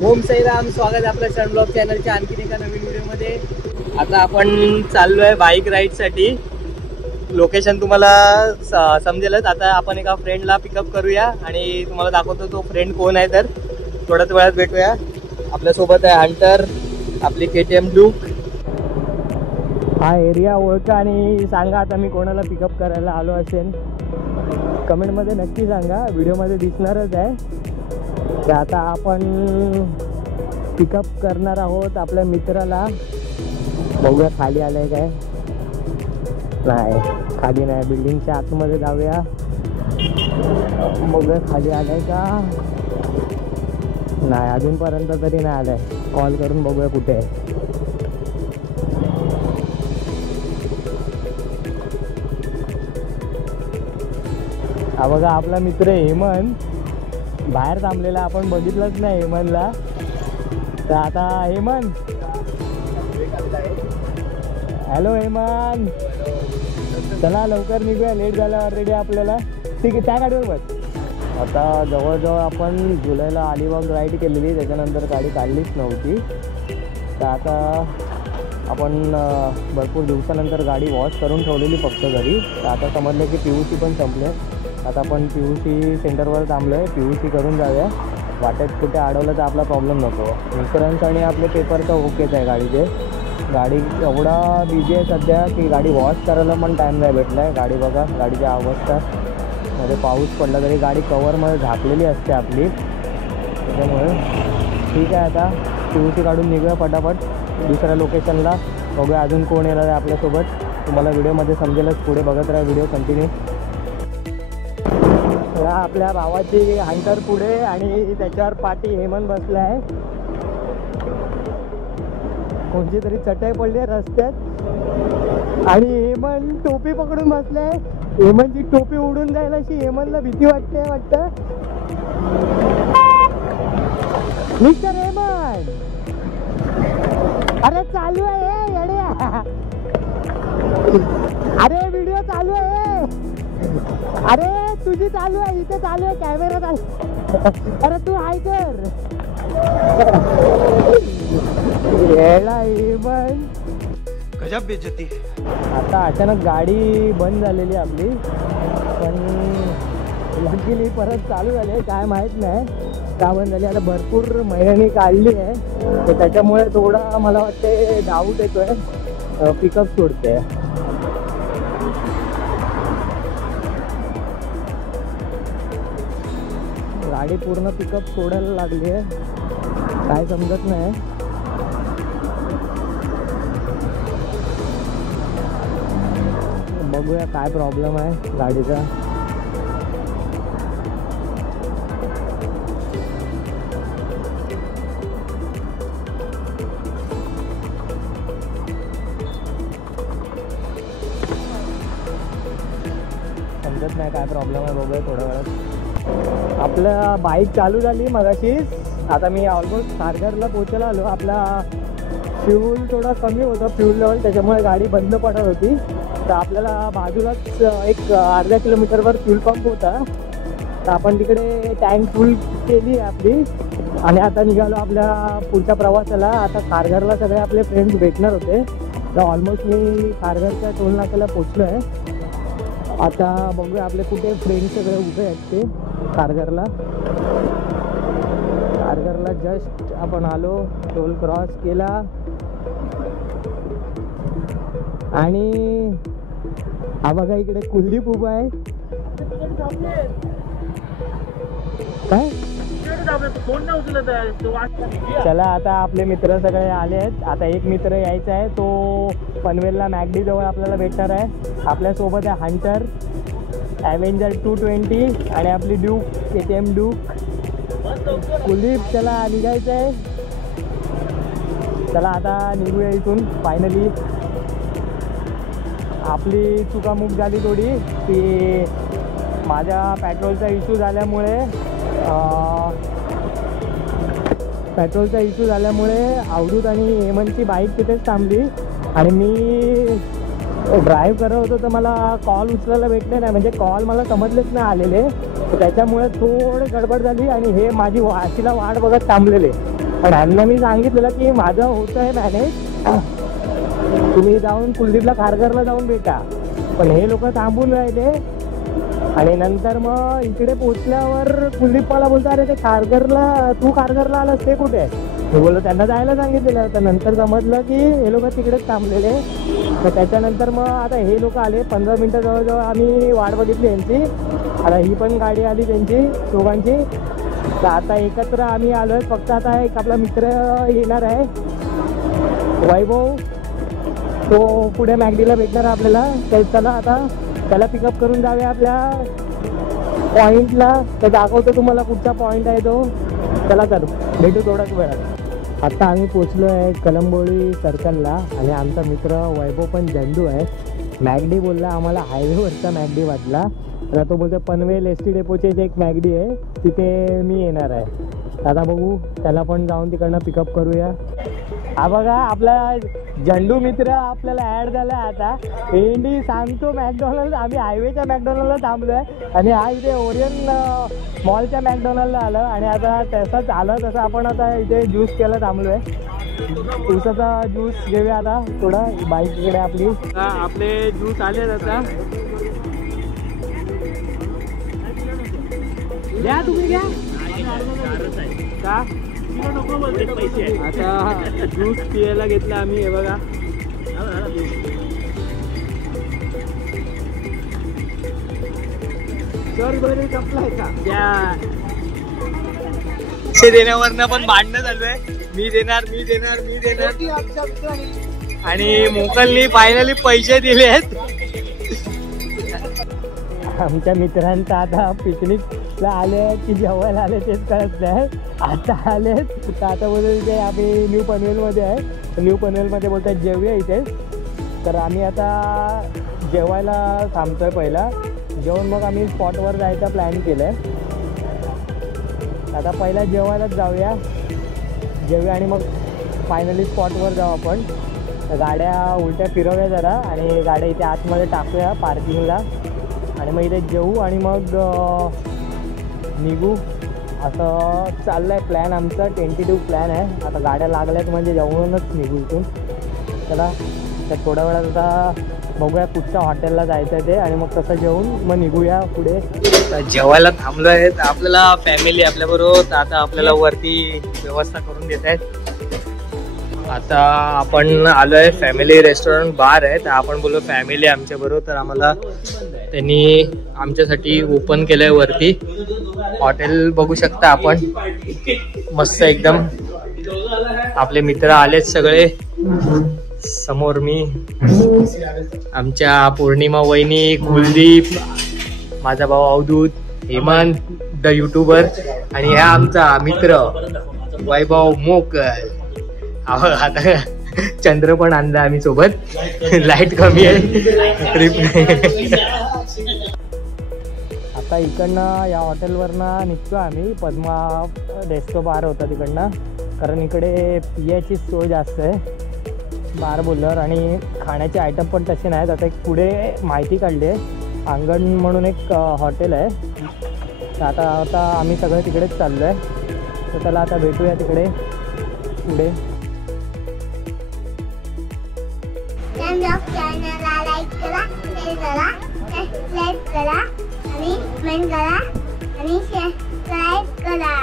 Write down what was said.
ओम साईराम, स्वागत आहे आपल्या सन ब्लॉग चॅनलच्या आणखीन एका नवीन व्हिडिओमध्ये। आता आपण चाललो आहे बाईक राईडसाठी। लोकेशन तुम्हाला समजेलच। आता आपण एका फ्रेंडला पिकअप करूया आणि तुम्हाला दाखवतो तो फ्रेंड कोण आहे। तर थोड्याच वेळात भेटूया। आपल्यासोबत आहे हंटर, आपली KTM ड्यूक। हा एरिया ओळखा आणि सांगा आता मी कोणाला पिकअप करायला आलो असेल कमेंटमध्ये नक्की सांगा, व्हिडिओमध्ये दिसणारच आहे। तर आता आपण पिकअप करणार आहोत आपल्या मित्राला। बघूया खाली आलंय काय। नाही, खाली नाही, बिल्डिंगच्या आतमध्ये जाऊया, बघूया खाली आलंय का। नाही, अजूनपर्यंत तरी नाही आलंय। कॉल करून बघूया कुठे आहे। हा बघा आपला मित्र हेमंत बाहेर थांबलेला, आपण बघितलंच नाही हेमंतला। तर आता हेमंत, हॅलो हेमंत, चला लवकर निघूया, लेट झाला ऑलरेडी आपल्याला। ठीक आहे, त्या गाडीवर बस। आता जवळजवळ आपण जुलैला अलिबाग राईड केलेली, त्याच्यानंतर गाडी काढलीच नव्हती। तर आता आपण भरपूर दिवसानंतर गाडी वॉश करून ठेवलेली फक्त घरी। तर आता समजलं की PUC पण संपले। आता आपण PUC सेंटरवर थांबलो आहे, PUC करून जाऊया। वाटेत कुठे अडवलं तर आपला प्रॉब्लेम नको। इन्शुरन्स आणि आपले पेपर तर ओकेच आहे गाडीचे। गाडी एवढा बिझी आहे सध्या की गाडी वॉश करायला पण टाईम नाही भेटला आहे। गाडी बघा, गाडीची अवस्था, मध्ये पाऊस पडला तरी गाडी कवरमध्ये झाकलेली असते आपली, त्याच्यामुळे ठीक आहे। आता PUC काढून निघूया पटापट दुसऱ्या लोकेशनला। बघूया अजून कोण येणार आहे आपल्यासोबत, तुम्हाला व्हिडिओमध्ये समजेलच। पुढे बघत राहा व्हिडिओ कंटिन्यू। आपल्या भावाची हंटर पुढे आणि त्याच्यावर पाठी हेमंत बसला आहे। कोणती तरी चटई पडली आहे रस्त्यात आणि हेमंत टोपी पकडून बसलाय। हेमंतची टोपी उडून जाईल अशी हेमंतला भीती वाटते वाटतं। मिस्टर हेमंत, अरे चालू आहे येड्या, अरे व्हिडिओ चालू आहे, अरे तुझी चालू आहे, इथे चालू आहे, कॅमेरा चालू। अरे तू हाय कर येडा हेमंत, गजब बेइज्जती। आता अचानक गाडी बंद झालेली आपली, पण लकीली परत चालू झाली, काय माहीत नाही का बंद झाली। आता भरपूर महिन्यांनी काढली आहे, तर त्याच्यामुळे थोडा मला वाटते डाऊट येतोय, पिकअप सोडते। गाडी पूर्ण पिकअप सोडायला लागली आहे, काय समजत नाही। बघूया काय प्रॉब्लेम आहे गाडीचा। समजत नाही काय प्रॉब्लेम आहे, बघूया थोड्या वेळात। आपल्या बाईक चालू झाली मगाशीच। आता मी ऑलमोस्ट खारघरला पोहोचायला आलो। आपला फ्यूल थोडा कमी होता, फ्यूल लेवल, त्याच्यामुळे गाडी बंद पडत होती। तर आपल्याला बाजूलाच एक अर्ध्या किलोमीटरवर फ्यूल पंप होता, तर आपण तिकडे टँक फुल केली आपली आणि आता निघालो आपल्या पुढच्या प्रवासाला। आता खारघरला सगळे आपले फ्रेंड्स भेटणार होते, तर ऑलमोस्ट मी खारघरच्या टोल नाक्याला पोचलो आहे। आता बघूया आपले कुठे फ्रेंड्स सगळे उभे आहेत ते खारघरला। खारघरला जस्ट आपण आलो, टोल क्रॉस केला आणि हा बघा इकडे कुलदीप उभा आहे। काय चला, आता आपले मित्र सगळे आले आहेत। आता एक मित्र यायचा आहे, तो पनवेलला मॅगडी जवळ आपल्याला भेटणार आहे। आपल्यासोबत आहे हंटर, ॲव्हेंजर 220 आणि आपली ड्यूक, KTM ड्यूक। कुलदीप, चला निघायचं आहे, चला आता निघूया इथून फायनली। आपली चुकामुक झाली थोडी, की माझ्या पेट्रोलचा इश्यू झाल्यामुळे अवधूत आणि हेमंतची बाईक तिथेच थांबली आणि मी ड्राईव्ह करत होतो, तर मला कॉल उचलायला भेटले नाही, म्हणजे कॉल मला समजलेच नाही आलेले। त्याच्यामुळे थोडी गडबड झाली आणि हे माझी वाशीला वाट बघत थांबलेले। पण ह्यांना मी सांगितलेलं की माझं होतं आहे मॅनेज, तुम्ही जाऊन कुलदीपला खारघरला जाऊन भेटा. पण हे लोक थांबून राहिले आणि नंतर मग इकडे पोचल्यावर कुलदीप मला बोलतो अरे ते खारघरला, तू खारघरला आलास ते कुठे आहे? मी बोललो त्यांना जायला सांगितलेलं. तर नंतर समजलं की हे लोक तिकडेच थांबलेले. तर त्याच्यानंतर मग आता हे लोक आले. 15 मिनटं जवळजवळ आम्ही वाट बघितली यांची. आता ही पण गाडी आली त्यांची दोघांची. तर आता एकत्र आम्ही आलोय. फक्त आता एक आपला मित्र येणार आहे वैभव, तो पुढे मॅगडीला भेटणार आपल्याला. तर चला आता त्याला पिकअप करून जाऊया आपल्या पॉईंटला. तर दाखवतो तुम्हाला कुठचा पॉईंट आहे तो. चला तर भेटू थोड्याच वेळात. आता आम्ही पोचलो आहे कलंबोळी सर्कलला आणि आमचा मित्र वैभव पण झेंडू आहे. मॅगडी बोलला आम्हाला हायवेवरचा मॅगडी वाटला. आता तो बोलतो पनवेल एस टी डेपोचे जे एक मॅगडी आहे तिथे मी येणार आहे. आता बघू त्याला पण जाऊन तिकडनं पिकअप करूया. हा बघा आपला झेंडू मित्र आपल्याला ॲड झाला. आता भेंडी सांगतो मॅकडॉनल्ड, आम्ही हायवेच्या मॅकडॉनल्डला थांबलो आहे आणि हा इथे ओरियन मॉलच्या मॅकडॉनल्डला आलं. आणि आता तसंच आलं तसं आपण आता इथे ज्यूस प्यायला थांबलो आहे. ऊसाचा ज्यूस घेऊया आता थोडा. बाईक इकडे आपली, आपले ज्यूस आले आता. घ्या तुम्ही घ्या का. आता ज्यूस पियायला घेतला आम्ही. हे बघा पैसे देण्यावरनं पण भांडणं चालू आहे. मी देणार मी देणार मी देणार. आणि मोकलनी फायनली पैसे दिले आहेत. आमच्या मित्रांचं आता पिकनिकला आले की जेवायला आले तेच कळत नाही. आता आले तर आता बोलतो इथे आम्ही न्यू पनवेलमध्ये आहे. न्यू पनवेलमध्ये बोलतात जेवूया इथे. तर आम्ही आता जेवायला थांबतोय. पहिला जेवण मग आम्ही स्पॉटवर जायचा प्लॅन केलं आहे. आता पहिला जेवायलाच जाऊया, जेवूया आणि मग फायनली स्पॉटवर जाऊ आपण. गाड्या उलट्या फिरवूया जरा आणि गाड्या इथे आतमध्ये टाकूया पार्किंगला आणि मग इथे जेवू आणि मग निघू. असं चाललं आहे प्लॅन आमचा. टेंटेटिव्ह प्लॅन आहे. आता गाड्या लागल्यात म्हणजे जेवूनच निघू इथून. चला तर थोड्या वेळात आता बघूया कुठच्या हॉटेलला जायचं आहे ते आणि मग तसं जेवून मग निघूया पुढे. जेवायला थांबलो आहे. तर आपल्याला फॅमिली आपल्याबरोबर आता आपल्याला वरती व्यवस्था करून देत आहेत. आता आपण आलो आहे फॅमिली रेस्टॉरंट बार आहे. तर आपण बोललो फॅमिली आमच्या बरोबर. तर आम्हाला त्यांनी आमच्यासाठी ओपन केलं आहे वरती हॉटेल. बघू शकता आपण मस्त एकदम. आपले मित्र आलेत सगळे. समोर मी, आमच्या पौर्णिमा वहिनी, कुलदीप, माझा भाऊ अवधूत, हेमंत द युट्यूबर आणि हा आमचा मित्र वैभव मोकल. आता चंद्र पण आणला आम्ही सोबत. लाईट कमी आहे. आता इकडनं या हॉटेलवरनं निघतो आम्ही. पद्मा रेस्टो बार होता तिकडनं. कारण इकडे पियाची सोय जास्त आहे बार बोलल्यावर आणि खाण्याचे आयटम पण तसे नाहीत. आता एक पुढे माहिती काढली आहे अंगण म्हणून एक हॉटेल आहे. तर आता आम्ही सगळे तिकडेच चाललो आहे. तर त्याला आता भेटूया तिकडे पुढे. चॅनलला लाईक करा, शेअर करा, सबस्क्राईब करा आणि कमेंट करा आणि सबस्क्राईब करा.